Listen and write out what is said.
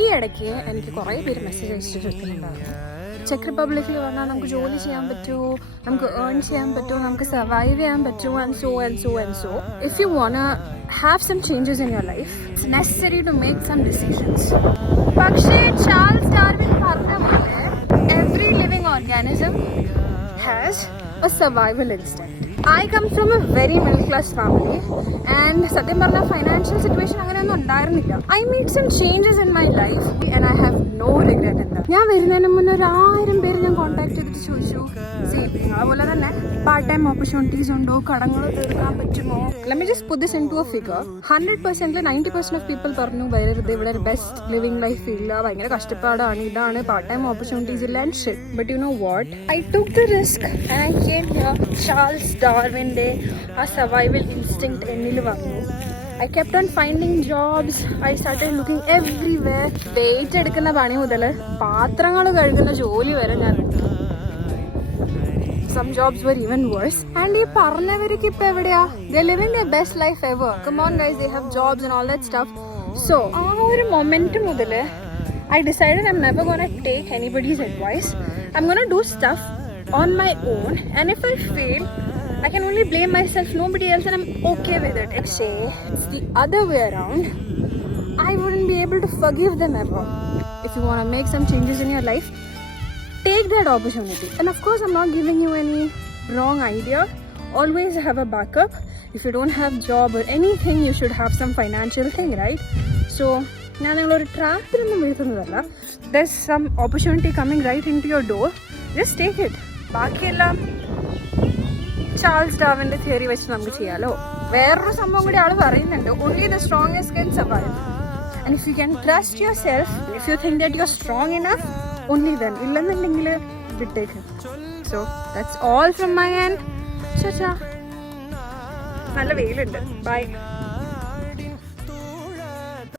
ഈ ഇടയ്ക്ക് എനിക്ക് കുറേ പേര് മെസ്സേജ് അയച്ചിട്ടുണ്ടായിരുന്നു, ചെക്ക് റിപ്പബ്ലിക്കിൽ വന്നാൽ നമുക്ക് ജോലി ചെയ്യാൻ പറ്റുമോ, നമുക്ക് ഏൺ ചെയ്യാൻ പറ്റുമോ, നമുക്ക് സർവൈവ് ചെയ്യാൻ പറ്റുമോ, and so and so and so. If you want have some changes in your life, it's necessary to make some decisions. പക്ഷേ ചാൾസ് ഡാർവിൻ പറഞ്ഞ പോലെ every living organism has a survival instinct. I come from a very middle class family and സത്യം പറഞ്ഞാൽ financial situation അങ്ങനെയൊന്നും ഉണ്ടായിരുന്നില്ല. I made some changes in my life and I have no regret in that. ഞാൻ വരുന്നതിന് മുന്നേ 1000 പേര് ഞാൻ കോൺടാക്ട് ചെയ്തിട്ട് ചോദിച്ചു, അതുപോലെ തന്നെ പാർട്ട് ടൈം ഓപ്പർച്യൂണിറ്റീസ് ഉണ്ടോ, കടങ്ങൾ തീർക്കാൻ പറ്റുമോ. Let me just put this into a figure. 100%ൽ 90% of people പറഞ്ഞു വരരുത്, ഇവിടെ ബെസ്റ്റ് ലിവിങ് ലൈഫ് ഇല്ല, ഭയങ്കര കഷ്ടപ്പാടാണ്, ഇതാണ്, പാർട്ട് ടൈം ഓപ്പർച്യൂണിറ്റീസ് ഇല്ല and shit. But you know what, I took the risk and I came here. Charles ഡാർവിൻ്റെ ആ സർവൈവൽ ഇൻസ്റ്റിങ്ക്റ്റ് എന്നിൽ വന്നു. I kept on finding jobs. I started looking everywhere. Weight എടുക്കുന്ന പണി മുതൽ പാത്രങ്ങൾ കഴുകുന്ന ജോലി വരെ ഞാൻ എടുത്തു. Some jobs were even worse. And ഈ പറഞ്ഞവർക്ക് ഇപ്പം എവിടെയാ? They're living their best life ever. Come on guys, they have jobs and all that stuff. So ആ ഒരു മൊമെന്റ് മുതൽ I decided I'm never gonna take anybody's advice. I'm gonna do stuff on my own, and if I fail, I can only blame myself, nobody else, and I'm okay with it. If say it's the other way around, I wouldn't be able to forgive them ever. If you want to make some changes in your life, take that opportunity. And of course, I'm not giving you any wrong idea. Always have a backup. If you don't have job or anything, you should have some financial thing, right? So ഞാൻ നിങ്ങളൊരു ട്രാപ്പിലൊന്നും വീഴ്ത്തുന്നതല്ല. There's some opportunity coming right into your door. Just take it. ബാക്കിയെല്ലാം ചാൾസ് ഡാർവിൻ്റെ തിയറി വെച്ച് നമുക്ക് ചെയ്യാലോ. വേറൊരു സംഭവം കൂടി ആൾ പറയുന്നുണ്ട്, only the strongest can survive. And if you can trust yourself, if you think that you're strong enough, only then. ഇല്ലെന്നുണ്ടെങ്കിൽ വിട്ടേക്ക്. So that's all from my end. Cha-cha. നല്ല വെയിലുണ്ട്. Bye.